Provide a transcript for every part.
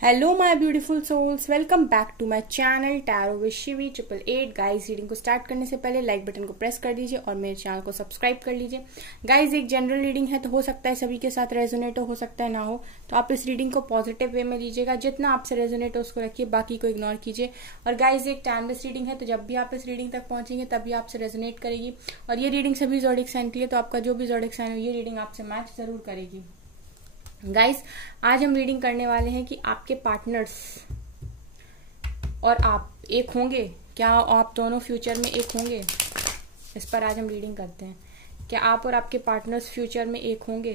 Hello my beautiful souls, welcome back to my channel tarot with Shivi 888। Guys, reading को start करने से पहले like button को press कर दीजिए और मेरे चैनल को सब्सक्राइब कर लीजिए। गाइस, एक जनरल रीडिंग है तो हो सकता है सभी के साथ रेजोनेट हो सकता है ना हो, तो आप इस रीडिंग को पॉजिटिव वे में लीजिएगा। जितना आपसे रेजोनेट हो उसको रखिए, बाकी को इग्नोर कीजिए। और गाइस, एक टाइमलेस रीडिंग है तो जब भी आप इस रीडिंग तक पहुंचेंगे तभी आपसे रेजोनेट करेगी। और ये रीडिंग सभी ज़ोडिक साइन के लिए, तो आपका जो भी ज़ोडिक साइन हो ये रीडिंग आपसे मैच जरूर करेगी। गाइस, आज हम रीडिंग करने वाले हैं कि आपके पार्टनर्स और आप एक होंगे क्या? आप दोनों फ्यूचर में एक होंगे? इस पर आज हम रीडिंग करते हैं। क्या आप और आपके पार्टनर्स फ्यूचर में एक होंगे?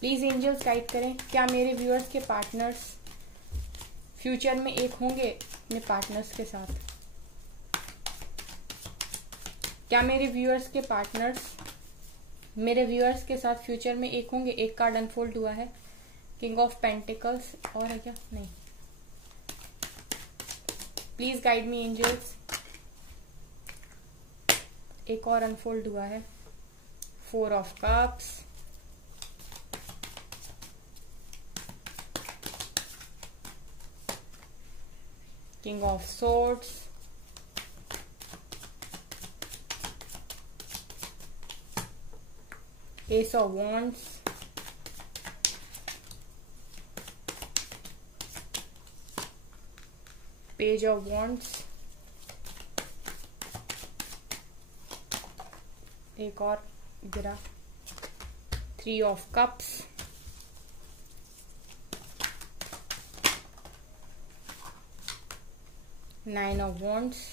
प्लीज एंजल्स गाइड करें, क्या मेरे व्यूअर्स के पार्टनर्स फ्यूचर में एक होंगे अपने पार्टनर्स के साथ? क्या मेरे व्यूअर्स के पार्टनर्स मेरे व्यूअर्स के साथ फ्यूचर में एक होंगे? एक कार्ड अनफोल्ड हुआ है, किंग ऑफ पेंटिकल्स। और है क्या? नहीं। Please guide me angels. एक और अनफोल्ड हुआ है, four of cups, king of swords, Ace of Wands, Page of Wands, एक और गिरा, Three of Cups, Nine of Wands,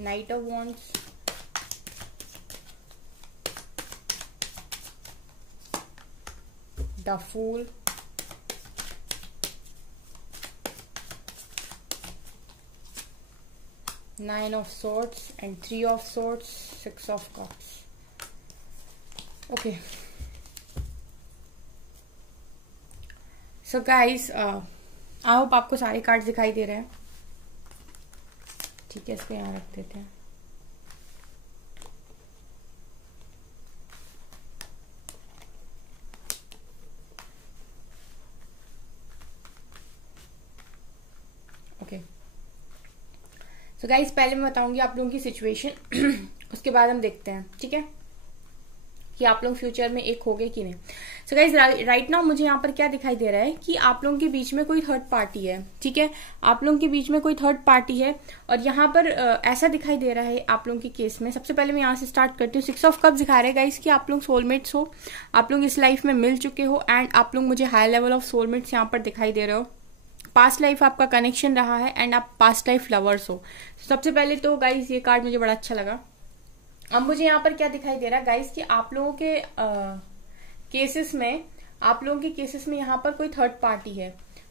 Knight of Wands, the Fool, Nine of Swords and Three of Swords, Six of Cups. Okay. So guys, I hope आपको सारे card दिखाई दे रहे हैं। ठीक है, इसको यहाँ रख देते हैं। ओके, सो गाइस, पहले मैं बताऊंगी आप लोगों की सिचुएशन उसके बाद हम देखते हैं, ठीक है, कि आप लोग फ्यूचर में एक होगे कि नहीं। सो गाइज, राइट नाउ मुझे यहाँ पर क्या दिखाई दे रहा है कि आप लोगों के बीच में कोई थर्ड पार्टी है। ठीक है, आप लोगों के बीच में कोई थर्ड पार्टी है और यहाँ पर ऐसा दिखाई दे रहा है आप लोगों के केस में। सबसे पहले मैं यहाँ से स्टार्ट करती हूँ। सिक्स ऑफ कप दिखा रहे हैं गाइज कि आप लोग सोलमेट्स हो, आप लोग इस लाइफ में मिल चुके हो एंड आप लोग मुझे हाई लेवल ऑफ सोलमेट्स यहाँ पर दिखाई दे रहे हो। पास्ट लाइफ आपका कनेक्शन रहा है एंड आप पास्ट लाइफ लवर्स हो। सबसे पहले तो गाइज ये कार्ड मुझे बड़ा अच्छा लगा। अब मुझे यहाँ पर क्या दिखाई दे रहा है गाइस कि आप लोगों के केसेस में यहाँ पर कोई थर्ड पार्टी है।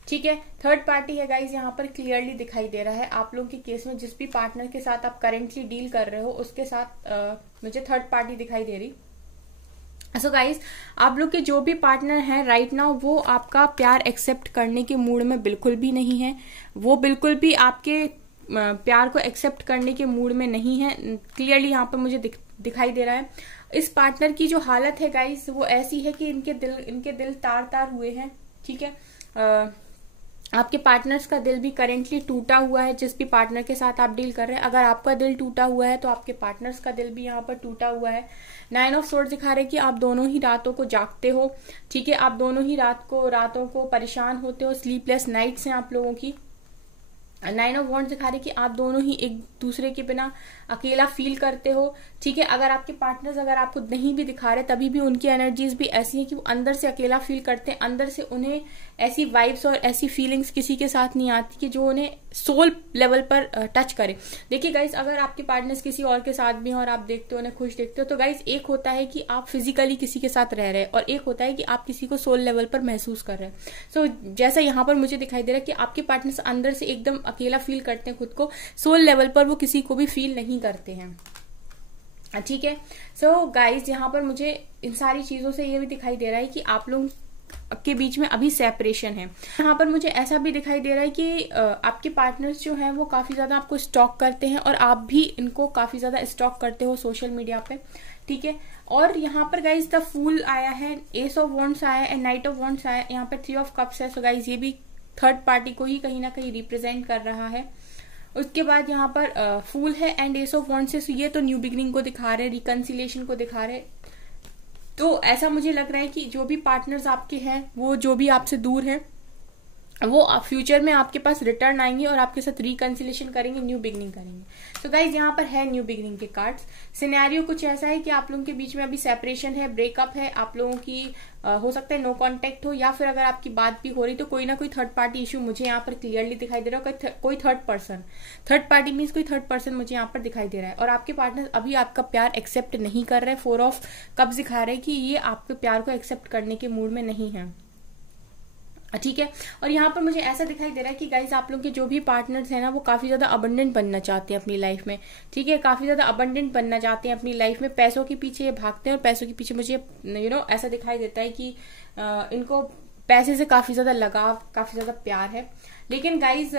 ठीक है, थर्ड पार्टी है गाइस, यहाँ पर क्लियरली दिखाई दे रहा है। आप लोगों के केस में जिस भी पार्टनर के साथ आप करेंटली डील कर रहे हो उसके साथ मुझे थर्ड पार्टी दिखाई दे रही। सो गाइस, आप लोग के जो भी पार्टनर हैं राइट नाउ वो आपका प्यार एक्सेप्ट करने के मूड में बिल्कुल भी नहीं है। वो बिल्कुल भी आपके प्यार को एक्सेप्ट करने के मूड में नहीं है। क्लियरली यहाँ पर मुझे दिखाई दे रहा है। इस पार्टनर की जो हालत है गाइस वो ऐसी है कि इनके दिल तार तार हुए हैं। ठीक है, आपके पार्टनर्स का दिल भी करेंटली टूटा हुआ है। जिस भी पार्टनर के साथ आप डील कर रहे हैं, अगर आपका दिल टूटा हुआ है तो आपके पार्टनर्स का दिल भी यहाँ पर टूटा हुआ है। नाइन ऑफ सोर्ड्स दिखा रहे हैं कि आप दोनों ही रातों को जागते हो। ठीक है, आप दोनों ही रातों को परेशान होते हो। स्लीपलेस नाइट्स हैं आप लोगों की। नाइन ऑफ वॉन्ड्स दिखा रहे कि आप दोनों ही एक दूसरे के बिना अकेला फील करते हो। ठीक है, अगर आपके पार्टनर्स अगर आपको नहीं भी दिखा रहे तभी भी उनकी एनर्जीज भी ऐसी हैं कि वो अंदर से अकेला फील करते हैं। अंदर से उन्हें ऐसी वाइब्स और ऐसी फीलिंग्स किसी के साथ नहीं आती कि जो उन्हें सोल लेवल पर टच करे। देखिए गाइस, अगर आपके पार्टनर्स किसी और के साथ भी हैं और आप देखते हो उन्हें खुश देखते हो तो गाइस, एक होता है कि आप फिजिकली किसी के साथ रह रहे हैं और एक होता है कि आप किसी को सोल लेवल पर महसूस कर रहे हैं। सो जैसा यहाँ पर मुझे दिखाई दे रहा है कि आपके पार्टनर्स अंदर से एकदम अकेला फील करते हैं खुद को। सोल लेवल पर वो किसी को भी फील नहीं करते हैं। ठीक है, सो गाइज, यहाँ पर मुझे इन सारी चीजों से ये भी दिखाई दे रहा है कि आप लोग के बीच में अभी सेपरेशन है। यहाँ पर मुझे ऐसा भी दिखाई दे रहा है कि आपके पार्टनर्स जो हैं वो काफी ज्यादा आपको स्टॉक करते हैं और आप भी इनको काफी ज्यादा स्टॉक करते हो सोशल मीडिया पे, ठीक है। और यहाँ पर गाइज द फूल आया है, एस ऑफ वॉन्ड्स आया है, नाइट ऑफ वॉन्ड्स आया है, यहाँ पर 3 ऑफ कप्स है। सो गाइज ये भी थर्ड पार्टी को ही कहीं ना कहीं रिप्रेजेंट कर रहा है। उसके बाद यहाँ पर फूल है एंड एस ऑफ वॉन्ड्स है। ये तो न्यू बिगनिंग को दिखा रहे, रिकंसिलेशन को दिखा रहे। तो ऐसा मुझे लग रहा है कि जो भी पार्टनर्स आपके हैं, वो जो भी आपसे दूर है, वो फ्यूचर में आपके पास रिटर्न आएंगे और आपके साथ रिकंसिलेशन करेंगे, न्यू बिगनिंग करेंगे। तो गाइज यहाँ पर है न्यू बिगनिंग के कार्ड्स। सिनेरियो कुछ ऐसा है कि आप लोगों के बीच में अभी सेपरेशन है, ब्रेकअप है, आप लोगों की हो सकता है नो कांटेक्ट हो, या फिर अगर आपकी बात भी हो रही तो कोई ना कोई थर्ड पार्टी इश्यू मुझे यहाँ पर क्लियरली दिखाई दे रहा है। कोई थर्ड पार्टी मीन्स कोई थर्ड पर्सन मुझे यहाँ पर दिखाई दे रहा है। और आपके पार्टनर अभी आपका प्यार एक्सेप्ट नहीं कर रहे। 4 ऑफ कप्स दिखा रहे हैं कि ये आपके प्यार को एक्सेप्ट करने के मूड में नहीं है, ठीक है। और यहाँ पर मुझे ऐसा दिखाई दे रहा है कि गाइज आप लोग के जो भी पार्टनर्स हैं ना, वो काफी ज्यादा अबंडेंट बनना चाहते हैं अपनी लाइफ में, ठीक है। काफी ज्यादा अबंडेंट बनना चाहते हैं अपनी लाइफ में, पैसों के पीछे ये भागते हैं और पैसों के पीछे मुझे ऐसा दिखाई देता है कि इनको पैसे से काफी ज्यादा लगाव, काफी ज्यादा प्यार है। लेकिन गाइज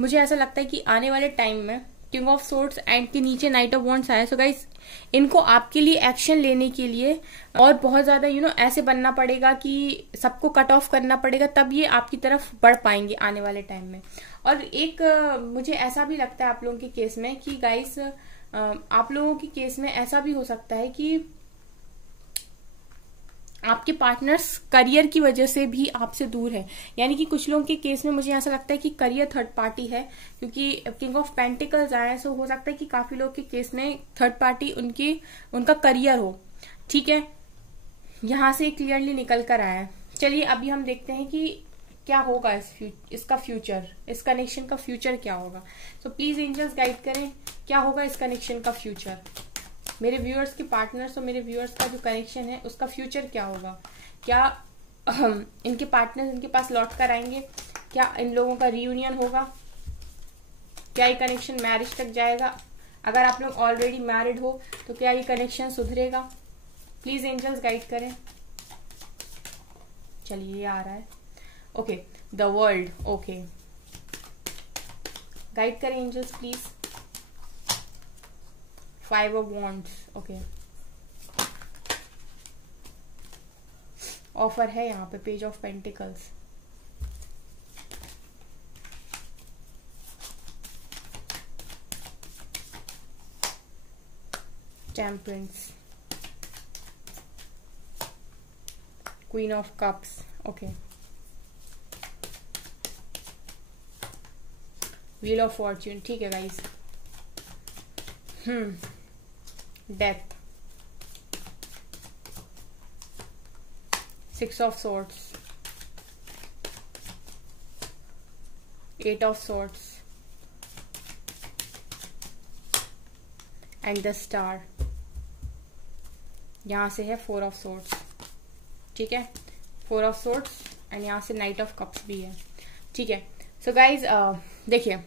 मुझे ऐसा लगता है कि आने वाले टाइम में किंग ऑफ सोर्ड्स एंड के नीचे नाइट ऑफ वॉन्ड्स आया। सो गाइज इनको आपके लिए एक्शन लेने के लिए और बहुत ज्यादा ऐसे बनना पड़ेगा कि सबको कट ऑफ करना पड़ेगा, तब ये आपकी तरफ बढ़ पाएंगे आने वाले टाइम में। और एक मुझे ऐसा भी लगता है आप लोगों के केस में कि गाइज आप लोगों के केस में ऐसा भी हो सकता है कि आपके पार्टनर्स करियर की वजह से भी आपसे दूर है। यानी कि कुछ लोगों के केस में मुझे ऐसा लगता है कि करियर थर्ड पार्टी है, क्योंकि किंग ऑफ पेंटिकल्स आया है। सो हो सकता है कि काफी लोग के केस में थर्ड पार्टी उनका करियर हो, ठीक है। यहां से क्लियरली निकल कर आया है। चलिए अभी हम देखते हैं कि क्या होगा इसका फ्यूचर, इस कनेक्शन का फ्यूचर क्या होगा। सो प्लीज एंजल्स गाइड करें, क्या होगा इस कनेक्शन का फ्यूचर। मेरे व्यूअर्स के पार्टनर्स और मेरे व्यूअर्स का जो कनेक्शन है उसका फ्यूचर क्या होगा। क्या इनके पार्टनर्स इनके पास लौट कर आएंगे, क्या इन लोगों का रियूनियन होगा, क्या ये कनेक्शन मैरिज तक जाएगा। अगर आप लोग ऑलरेडी मैरिड हो तो क्या ये कनेक्शन सुधरेगा। प्लीज एंजल्स गाइड करें। चलिए ये आ रहा है, okay the world, okay guide करें angels please. 5 of wands, okay offer है यहाँ पे page of pentacles, temperance, queen of cups, okay wheel of fortune, ठीक है guys. Death, 6 of swords, 8 of swords and the star. यहां से है 4 of swords, ठीक है 4 of swords एंड यहां से नाइट ऑफ कप्स भी है, ठीक है। सो गाइज देखिए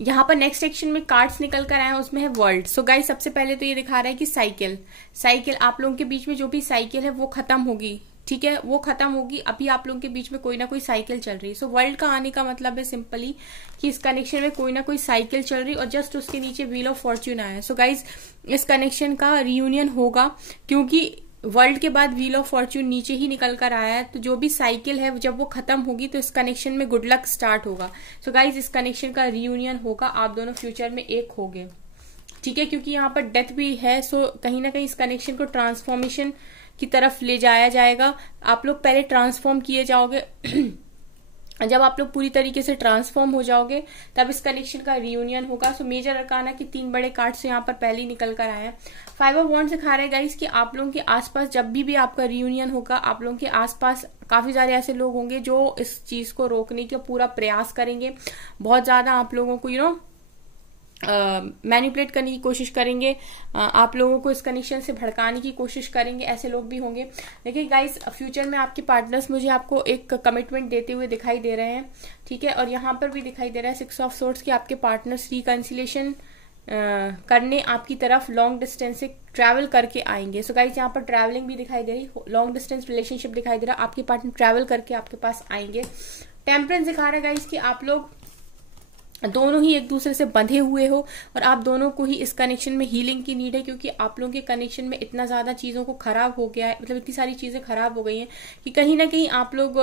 यहाँ पर नेक्स्ट सेक्शन में कार्ड्स निकल कर आए हैं, उसमें है वर्ल्ड। सो गाइस सबसे पहले तो ये दिखा रहा है कि साइकिल आप लोगों के बीच में जो भी साइकिल है वो खत्म होगी, ठीक है वो खत्म होगी। अभी आप लोगों के बीच में कोई ना कोई साइकिल चल रही है। सो वर्ल्ड का आने का मतलब है सिंपली कि इस कनेक्शन में कोई ना कोई साइकिल चल रही है और जस्ट उसके नीचे व्हील ऑफ फॉर्च्यून आया है। सो गाइज इस कनेक्शन का रियूनियन होगा, क्योंकि वर्ल्ड के बाद व्हील ऑफ फॉर्च्यून नीचे ही निकल कर आया है। तो जो भी साइकिल है जब वो खत्म होगी तो इस कनेक्शन में गुड लक स्टार्ट होगा। सो गाइज इस कनेक्शन का रियूनियन होगा, आप दोनों फ्यूचर में एक होंगे, ठीक है। क्योंकि यहाँ पर डेथ भी है, सो कहीं ना कहीं इस कनेक्शन को ट्रांसफॉर्मेशन की तरफ ले जाया जाएगा। आप लोग पहले ट्रांसफॉर्म किए जाओगे जब आप लोग पूरी तरीके से ट्रांसफॉर्म हो जाओगे तब इस कनेक्शन का रियूनियन होगा। सो मेजर अरकाना की 3 बड़े कार्ड्स यहाँ पर पहले ही निकल कर आए हैं। 5 of wands दिखा रहे हैं गाइस कि आप लोगों के आसपास जब भी आपका रियूनियन होगा, आप लोगों के आसपास काफी सारे ऐसे लोग होंगे जो इस चीज को रोकने का पूरा प्रयास करेंगे। बहुत ज्यादा आप लोगों को मैनिपुलेट करने की कोशिश करेंगे, आप लोगों को इस कनेक्शन से भड़काने की कोशिश करेंगे, ऐसे लोग भी होंगे। देखिए गाइस फ्यूचर में आपके पार्टनर्स मुझे आपको एक कमिटमेंट देते हुए दिखाई दे रहे हैं, ठीक है। और यहाँ पर भी दिखाई दे रहा है 6 of swords कि आपके पार्टनर्स रिकंसिलेशन करने आपकी तरफ लॉन्ग डिस्टेंस से ट्रैवल करके आएंगे। सो गाइस यहाँ पर ट्रैवलिंग भी दिखाई दे रही, लॉन्ग डिस्टेंस रिलेशनशिप दिखाई दे रहा, आपके पार्टनर ट्रैवल करके आपके पास आएंगे। टेम्परेंस दिखा रहा है गाइस कि आप लोग दोनों ही एक दूसरे से बंधे हुए हो और आप दोनों को ही इस कनेक्शन में हीलिंग की नीड है, क्योंकि आप लोगों के कनेक्शन में इतना ज्यादा चीजों को खराब हो गया है, मतलब इतनी सारी चीजें खराब हो गई हैं कि कहीं ना कहीं आप लोग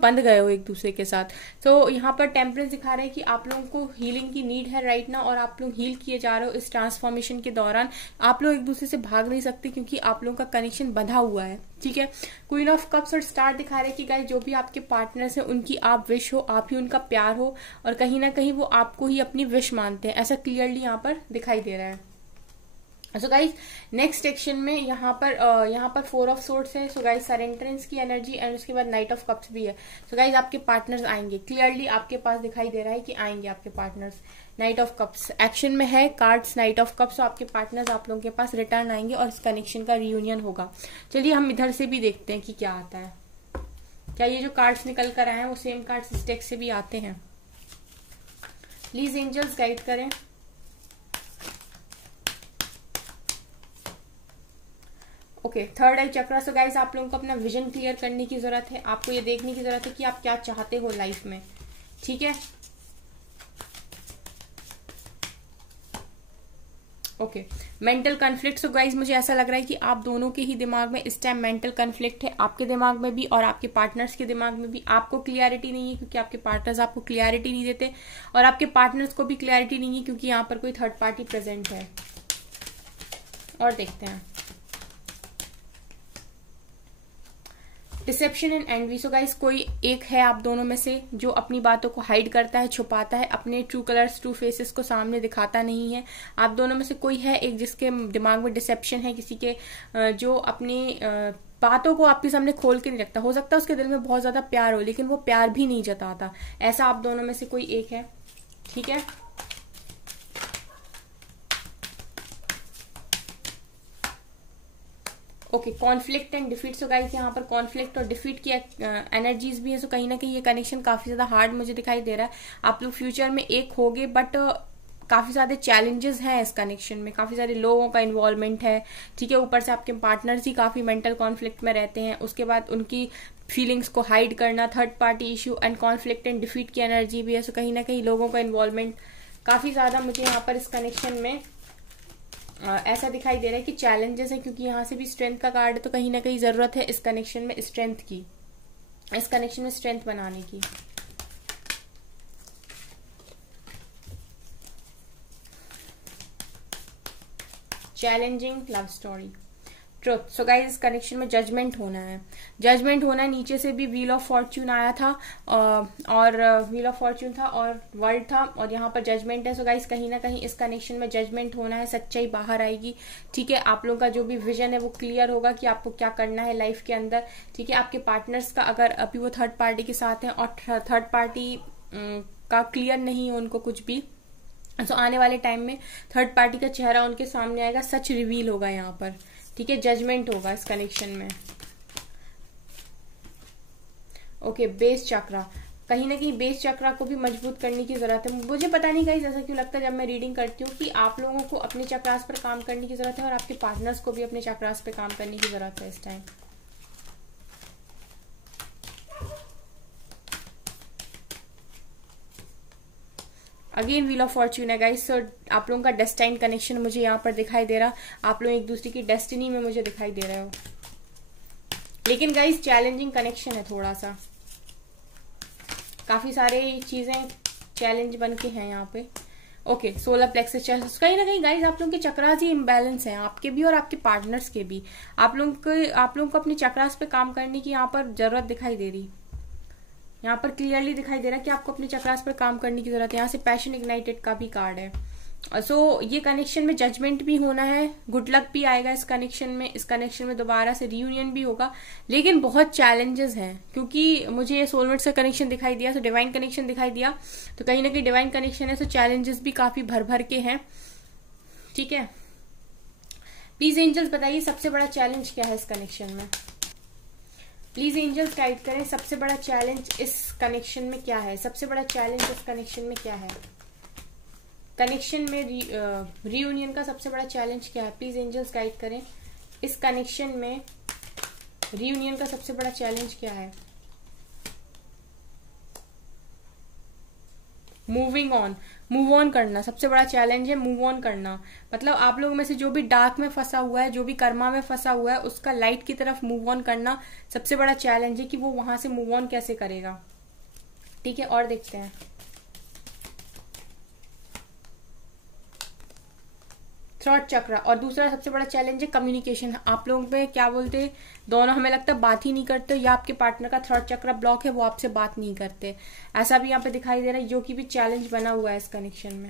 बंध गए हो एक दूसरे के साथ। तो यहाँ पर टेम्परेंस दिखा रहे हैं कि आप लोगों को हीलिंग की नीड है राइट नाउ, और आप लोग हील किए जा रहे हो इस ट्रांसफॉर्मेशन के दौरान। आप लोग एक दूसरे से भाग नहीं सकते क्योंकि आप लोगों का कनेक्शन बंधा हुआ है, ठीक है। क्वीन ऑफ कप्स और स्टार दिखा रहे हैं कि गाइस जो भी आपके पार्टनर्स हैं उनकी आप विश हो, आप ही उनका प्यार हो, और कहीं ना कहीं वो आपको ही अपनी विश मानते हैं, ऐसा क्लियरली यहाँ पर दिखाई दे रहा है। सो गाइस नेक्स्ट सेक्शन में यहाँ पर 4 ऑफ सोर्ड्स है। सो गाइस सरेंडरेंस की एनर्जी एंड उसके बाद नाइट ऑफ कप्स भी है। सो गाइस आपके पार्टनर्स आएंगे, क्लियरली आपके पास दिखाई दे रहा है कि आएंगे आपके partners. Night of cups action में है, कार्ड्स नाइट ऑफ कप्स, तो आपके पार्टनर्स आप लोगों के पास रिटर्न आएंगे और इस कनेक्शन का रियूनियन होगा। चलिए हम इधर से भी देखते हैं कि क्या आता है। क्या ये जो कार्ड्स निकल कर आए हैं वो सेम कार्ड्स इस डेक से भी आते हैं? प्लीज एंजल्स गाइड करें। ओके, थर्ड आई चक्रा। सो गाइस आप लोगों को अपना विजन क्लियर करने की जरूरत है, आपको ये देखने की जरूरत है कि आप क्या चाहते हो लाइफ में, ठीक है। Okay, mental conflict. So guys मुझे ऐसा लग रहा है कि आप दोनों के ही दिमाग में इस टाइम मेंटल कन्फ्लिक्ट है, आपके दिमाग में भी और आपके पार्टनर्स के दिमाग में भी। आपको क्लियरिटी नहीं है क्योंकि आपके पार्टनर्स आपको क्लियरिटी नहीं देते, और आपके पार्टनर्स को भी क्लियरिटी नहीं है क्योंकि यहाँ पर कोई थर्ड पार्टी प्रेजेंट है। और देखते हैं deception and envy. So guys कोई एक है आप दोनों में से जो अपनी बातों को हाइड करता है, छुपाता है, अपने ट्रू कलर्स ट्रू फेसेस को सामने दिखाता नहीं है। आप दोनों में से कोई है एक जिसके दिमाग में डिसेप्शन है, किसी के जो अपनी बातों को आपके सामने खोल के नहीं रखता। हो सकता है उसके दिल में बहुत ज्यादा प्यार हो लेकिन वो प्यार भी नहीं जताता, ऐसा आप दोनों में से कोई एक है, ठीक है। Okay, conflict and defeat. So guys यहाँ पर कॉन्फ्लिक्ट और डिफीट की एनर्जीज भी है। सो कहीं ना कहीं ये कनेक्शन काफी ज्यादा हार्ड मुझे दिखाई दे रहा है। आप लोग फ्यूचर में एक होगे बट काफी सारे चैलेंजेस हैं इस कनेक्शन में, काफी सारे लोगों का इन्वॉल्वमेंट है, ठीक है। ऊपर से आपके पार्टनर्स ही काफी मेंटल कॉन्फ्लिक्ट में रहते हैं, उसके बाद उनकी फीलिंग्स को हाइड करना, third party issue and conflict and defeat की एनर्जी भी है। सो कहीं ना कहीं लोगों का इन्वॉल्वमेंट काफी ज्यादा मुझे यहाँ पर इस कनेक्शन में ऐसा दिखाई दे रहा है कि चैलेंजेस है, क्योंकि यहाँ से भी स्ट्रेंथ का कार्ड है, तो कहीं ना कहीं जरूरत है इस कनेक्शन में स्ट्रेंथ की, इस कनेक्शन में स्ट्रेंथ बनाने की। Challenging love story, truth. So guys इस कनेक्शन में जजमेंट होना है, जजमेंट होना है। नीचे से भी व्हील ऑफ फॉर्च्यून आया था और व्हील ऑफ फॉर्च्यून था और वर्ल्ड था, और यहाँ पर जजमेंट है। सो गाइस कहीं ना कहीं इस कनेक्शन में जजमेंट होना है, सच्चाई बाहर आएगी, ठीक है। आप लोगों का जो भी विजन है वो क्लियर होगा कि आपको क्या करना है लाइफ के अंदर, ठीक है। आपके पार्टनर्स का अगर अभी वो थर्ड पार्टी के साथ है और थर्ड पार्टी का क्लियर नहीं है उनको कुछ भी, तो आने वाले टाइम में थर्ड पार्टी का चेहरा उनके सामने आएगा, सच रिवील होगा यहाँ पर, ठीक है। जजमेंट होगा इस कनेक्शन में। ओके, बेस चक्रा। कहीं ना कहीं बेस चक्रा को भी मजबूत करने की जरूरत है। मुझे पता नहीं गाइस ऐसा क्यों लगता है जब मैं रीडिंग करती हूँ कि आप लोगों को अपने चक्रास पर काम करने की जरूरत है और आपके पार्टनर्स को भी अपने चक्रास पर काम करने की जरूरत है इस time. Again wheel of Fortune है गाइस। सो आप लोगों का डेस्टाइन कनेक्शन मुझे यहाँ पर दिखाई दे रहा, आप लोग एक दूसरे की डेस्टिनी में मुझे दिखाई दे रहे हो, लेकिन गाइस चैलेंजिंग कनेक्शन है थोड़ा सा, काफी सारे चीजें चैलेंज बन के हैं यहाँ पे। Okay, solar plexus. कहीं ना कहीं गाइस आप लोगों के चक्रास ही इम्बैलेंस हैं, आपके भी और आपके पार्टनर्स के भी। आप लोगों को अपने चक्रास पे काम करने की यहाँ पर जरूरत दिखाई दे रही, यहाँ पर क्लियरली दिखाई दे रहा है कि आपको अपने चक्रास पर काम करने की जरूरत है। यहाँ से पैशन इग्नाइटेड का भी कार्ड है। सो ये कनेक्शन में जजमेंट भी होना है, गुड लक भी आएगा इस कनेक्शन में। इस कनेक्शन में दोबारा से रियूनियन भी होगा, लेकिन बहुत चैलेंजेस हैं, क्योंकि मुझे ये सोलमेट से कनेक्शन दिखाई दिया, तो डिवाइन कनेक्शन दिखाई दिया, तो कहीं ना कहीं डिवाइन कनेक्शन है, तो चैलेंजेस भी काफी भर भर के हैं, ठीक है। प्लीज एंजल्स बताइए सबसे बड़ा चैलेंज क्या है इस कनेक्शन में। प्लीज एंजल्स गाइड करें सबसे बड़ा चैलेंज इस कनेक्शन में क्या है, सबसे बड़ा चैलेंज इस कनेक्शन में क्या है। कनेक्शन में रीयूनियन का सबसे बड़ा चैलेंज क्या है? प्लीज एंजल्स गाइड करें, इस कनेक्शन में रीयूनियन का सबसे बड़ा चैलेंज क्या है? मूव ऑन करना सबसे बड़ा चैलेंज है। मूव ऑन करना मतलब आप लोगों में से जो भी डार्क में फंसा हुआ है, जो भी कर्मा में फंसा हुआ है, उसका लाइट की तरफ मूव ऑन करना सबसे बड़ा चैलेंज है कि वो वहां से मूव ऑन कैसे करेगा। ठीक है, और देखते हैं। थ्रॉट चक्र, और दूसरा सबसे बड़ा चैलेंज है कम्युनिकेशन। आप लोग में क्या बोलते हैं, दोनों हमें लगता है बात ही नहीं करते, या आपके पार्टनर का थ्रॉट चक्र ब्लॉक है, वो आपसे बात नहीं करते, ऐसा भी यहाँ पे दिखाई दे रहा है, जो कि भी चैलेंज बना हुआ है इस कनेक्शन में।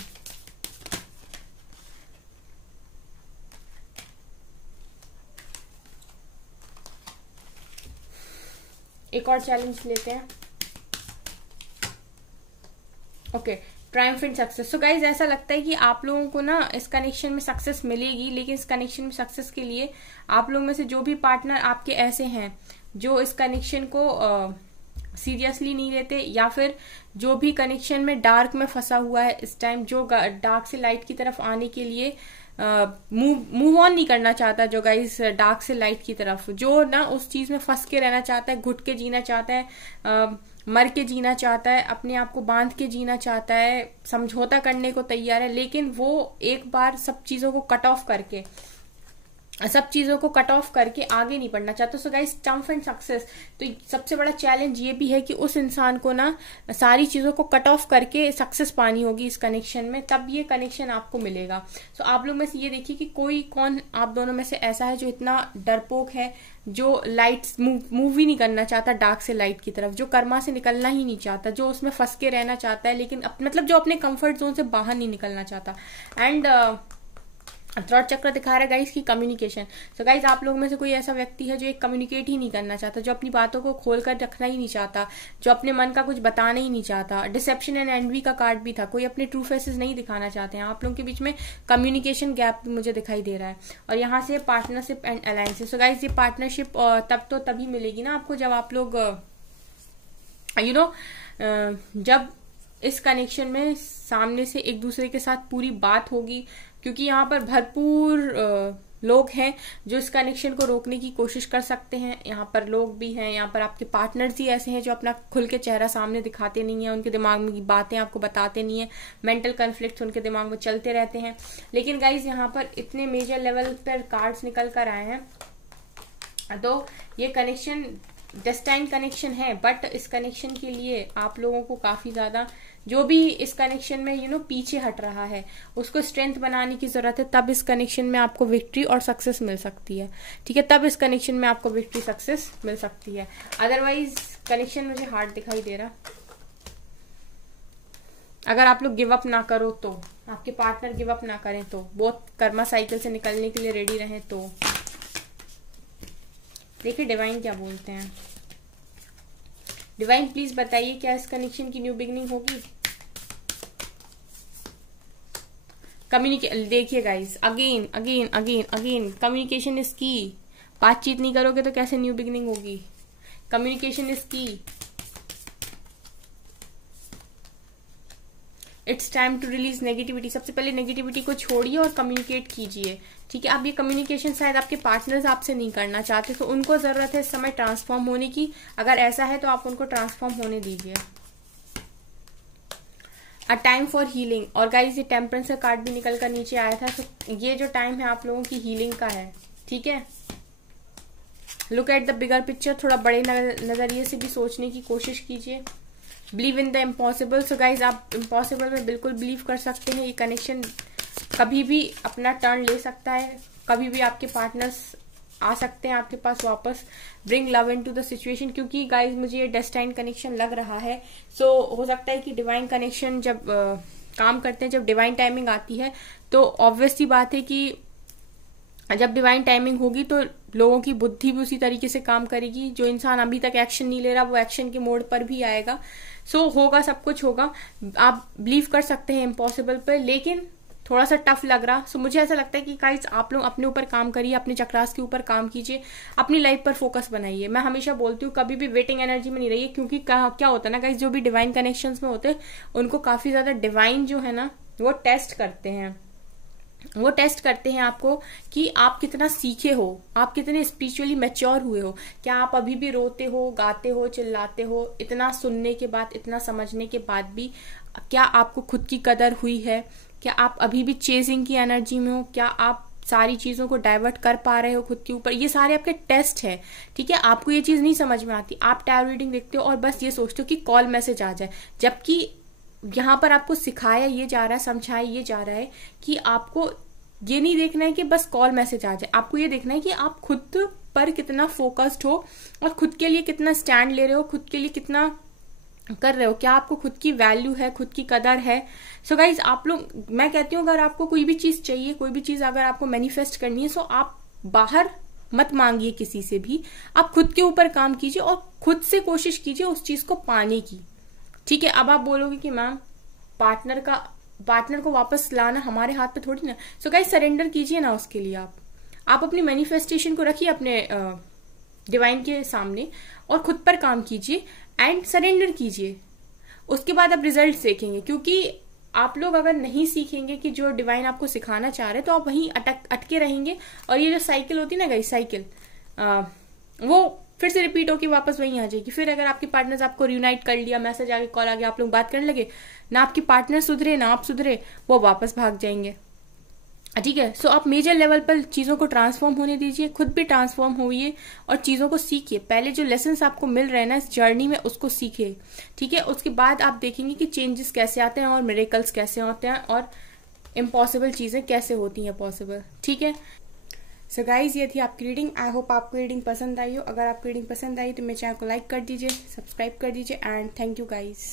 एक और चैलेंज लेते हैं। Okay, triumphant success. So guys ऐसा लगता है कि आप लोगों को ना इस कनेक्शन में सक्सेस मिलेगी, लेकिन इस कनेक्शन में सक्सेस के लिए आप लोगों में से जो भी पार्टनर आपके ऐसे हैं जो इस कनेक्शन को सीरियसली नहीं लेते, या फिर जो भी कनेक्शन में डार्क में फंसा हुआ है इस टाइम, जो डार्क से लाइट की तरफ आने के लिए मूव ऑन नहीं करना चाहता, जो गाइस डार्क से लाइट की तरफ, जो ना उस चीज में फंस के रहना चाहता है, घुट के जीना चाहता है, मर के जीना चाहता है, अपने आप को बांध के जीना चाहता है, समझौता करने को तैयार है, लेकिन वो एक बार सब चीजों को कट ऑफ करके आगे नहीं बढ़ना चाहता। So guys, Triumph and success, तो सबसे बड़ा चैलेंज ये भी है कि उस इंसान को ना सारी चीजों को कट ऑफ करके सक्सेस पानी होगी इस कनेक्शन में, तब ये कनेक्शन आपको मिलेगा। सो आप लोग में से ये देखिए कि कौन आप दोनों में से ऐसा है जो इतना डरपोक है, जो लाइट मूव ही नहीं करना चाहता डार्क से लाइट की तरफ, जो कर्मा से निकलना ही नहीं चाहता, जो उसमें फंस के रहना चाहता है, लेकिन मतलब जो अपने कंफर्ट जोन से बाहर नहीं निकलना चाहता। एंड थ्रॉट चक्र दिखा रहा है गाइस की कम्युनिकेशन। सो गाइस, आप लोगों में से कोई ऐसा व्यक्ति है जो एक कम्युनिकेट ही नहीं करना चाहता, जो अपनी बातों को खोल कर रखना ही नहीं चाहता, जो अपने मन का कुछ बताना ही नहीं चाहता। डिसेप्शन एंड एनवी का कार्ड भी था, कोई अपने ट्रू फेसेस नहीं दिखाना चाहते हैं। आप लोगों के बीच में कम्युनिकेशन गैप मुझे दिखाई दे रहा है। और यहाँ से partnership and alliances. So guys, ये पार्टनरशिप तभी मिलेगी ना आपको जब आप लोग जब इस कनेक्शन में सामने से एक दूसरे के साथ पूरी बात होगी, क्योंकि यहाँ पर भरपूर लोग हैं जो इस कनेक्शन को रोकने की कोशिश कर सकते हैं। यहाँ पर लोग भी हैं, यहाँ पर आपके पार्टनर्स ही ऐसे हैं जो अपना खुल के चेहरा सामने दिखाते नहीं है, उनके दिमाग में बातें आपको बताते नहीं है, मेंटल कॉन्फ्लिक्ट्स उनके दिमाग में चलते रहते हैं। लेकिन गाइज, यहाँ पर इतने मेजर लेवल पर कार्ड्स निकल कर आए हैं, तो ये कनेक्शन डेस्टाइन कनेक्शन है, बट इस कनेक्शन के लिए आप लोगों को काफी ज्यादा, जो भी इस कनेक्शन में पीछे हट रहा है, उसको स्ट्रेंथ बनाने की जरूरत है, तब इस कनेक्शन में आपको विक्ट्री और सक्सेस मिल सकती है। ठीक है, तब इस कनेक्शन में आपको विक्ट्री सक्सेस मिल सकती है। अदरवाइज कनेक्शन मुझे हार्ड दिखाई दे रहा। अगर आप लोग गिव अप ना करो तो, आपके पार्टनर गिव अप ना करें तो, बहुत कर्मा साइकिल से निकलने के लिए रेडी रहें तो। देखिए डिवाइन क्या बोलते हैं। डिवाइन प्लीज बताइए, क्या इस कनेक्शन की न्यू बिगिनिंग होगी? देखिए गाइस, अगेन कम्युनिकेशन इज की। बातचीत नहीं करोगे तो कैसे न्यू बिगिनिंग होगी? Communication is key. It's time to release negativity. सबसे पहले नेगेटिविटी को छोड़िए और कम्युनिकेट कीजिए। ठीक है, अब ये कम्युनिकेशन शायद आपके पार्टनर्स आपसे नहीं करना चाहते, तो उनको जरूरत है इस समय ट्रांसफॉर्म होने की। अगर ऐसा है तो आप उनको ट्रांसफॉर्म होने दीजिए। A time for healing. और गाइज, ये टेम्परेंस का कार्ड भी निकल कर नीचे आया था, तो ये जो टाइम है आप लोगों की हीलिंग का है। ठीक है, look at the bigger picture. थोड़ा बड़े नजरिए से भी सोचने की कोशिश कीजिए। Believe in the impossible. So guys, आप इम्पॉसिबल में बिल्कुल बिलीव कर सकते हैं। ये कनेक्शन कभी भी अपना टर्न ले सकता है, कभी भी आपके पार्टनर्स आ सकते हैं आपके पास वापस। Bring love into the situation, क्योंकि गाइज मुझे ये डेस्टाइन कनेक्शन लग रहा है। सो हो सकता है कि डिवाइन कनेक्शन जब काम करते हैं, जब डिवाइन टाइमिंग आती है, तो ऑब्वियस सी बात है कि जब डिवाइन टाइमिंग होगी तो लोगों की बुद्धि भी उसी तरीके से काम करेगी। जो इंसान अभी तक एक्शन नहीं ले रहा, वो एक्शन के मोड पर भी आएगा। सो होगा, सब कुछ होगा। आप बिलीव कर सकते हैं इम्पॉसिबल पर, लेकिन थोड़ा सा टफ लग रहा। सो मुझे ऐसा लगता है कि गाइस, आप लोग अपने ऊपर काम करिए, अपने चक्रास के ऊपर काम कीजिए, अपनी लाइफ पर फोकस बनाइए। मैं हमेशा बोलती हूँ, कभी भी वेटिंग एनर्जी में नहीं रहिए, क्योंकि क्या होता है ना गाइस, जो भी डिवाइन कनेक्शंस में होते हैं उनको काफी ज्यादा डिवाइन जो है ना, वो टेस्ट करते हैं। वो टेस्ट करते हैं आपको कि आप कितना सीखे हो, आप कितने स्पिरिचुअली मैच्योर हुए हो, क्या आप अभी भी रोते हो, गाते हो, चिल्लाते हो, इतना सुनने के बाद, इतना समझने के बाद भी क्या आपको खुद की कदर हुई है, क्या आप अभी भी चेजिंग की एनर्जी में हो, क्या आप सारी चीजों को डाइवर्ट कर पा रहे हो खुद के ऊपर। ये सारे आपके टेस्ट है, ठीक है। आपको ये चीज नहीं समझ में आती, आप टैरो रीडिंग देखते हो और बस ये सोचते हो कि कॉल मैसेज आ जाए, जबकि यहाँ पर आपको सिखाया ये जा रहा है, समझाया ये जा रहा है कि आपको ये नहीं देखना है कि बस कॉल मैसेज आ जाए, आपको ये देखना है कि आप खुद पर कितना फोकस्ड हो और खुद के लिए कितना स्टैंड ले रहे हो, खुद के लिए कितना कर रहे हो, क्या आपको खुद की वैल्यू है, खुद की कदर है। सो गाइज आप लोग, मैं कहती हूँ अगर आपको कोई भी चीज चाहिए, कोई भी चीज अगर आपको मैनिफेस्ट करनी है, सो आप बाहर मत मांगिए किसी से भी, आप खुद के ऊपर काम कीजिए और खुद से कोशिश कीजिए उस चीज को पाने की, ठीक है। अब आप बोलोगे कि मैम पार्टनर को वापस लाना हमारे हाथ पे थोड़ी ना। सो गाइस सरेंडर कीजिए ना उसके लिए, आप अपनी मैनिफेस्टेशन को रखिए अपने डिवाइन के सामने और खुद पर काम कीजिए एंड सरेंडर कीजिए। उसके बाद आप रिजल्ट देखेंगे, क्योंकि आप लोग अगर नहीं सीखेंगे कि जो डिवाइन आपको सिखाना चाह रहे हैं तो आप वहीं अटके रहेंगे और ये जो साइकिल होती है ना गाइस, साइकिल वो फिर से रिपीट होके वापस वहीं आ जाएगी। फिर अगर आपके पार्टनर्स आपको रियूनाइट कर लिया, मैसेज आगे, कॉल आगे, आप लोग बात करने लगे, ना आपकी पार्टनर सुधरे ना आप सुधरे, वो वापस भाग जाएंगे, ठीक है। सो आप मेजर लेवल पर चीजों को ट्रांसफॉर्म होने दीजिए, खुद भी ट्रांसफॉर्म होइए और चीजों को सीखिए। पहले जो लेसन्स आपको मिल रहे हैं ना इस जर्नी में, उसको सीखिए, ठीक है। उसके बाद आप देखेंगे कि चेंजेस कैसे आते हैं और मिरेकल्स कैसे होते हैं और इम्पॉसिबल चीजें कैसे होती हैं पॉसिबल, ठीक है। सो गाइज ये थी आपकी रीडिंग। आई होप आपको रीडिंग पसंद आई हो। अगर आपको रीडिंग पसंद आई तो मेरे चैनल को लाइक कर दीजिए, सब्सक्राइब कर दीजिए एंड थैंक यू गाइज।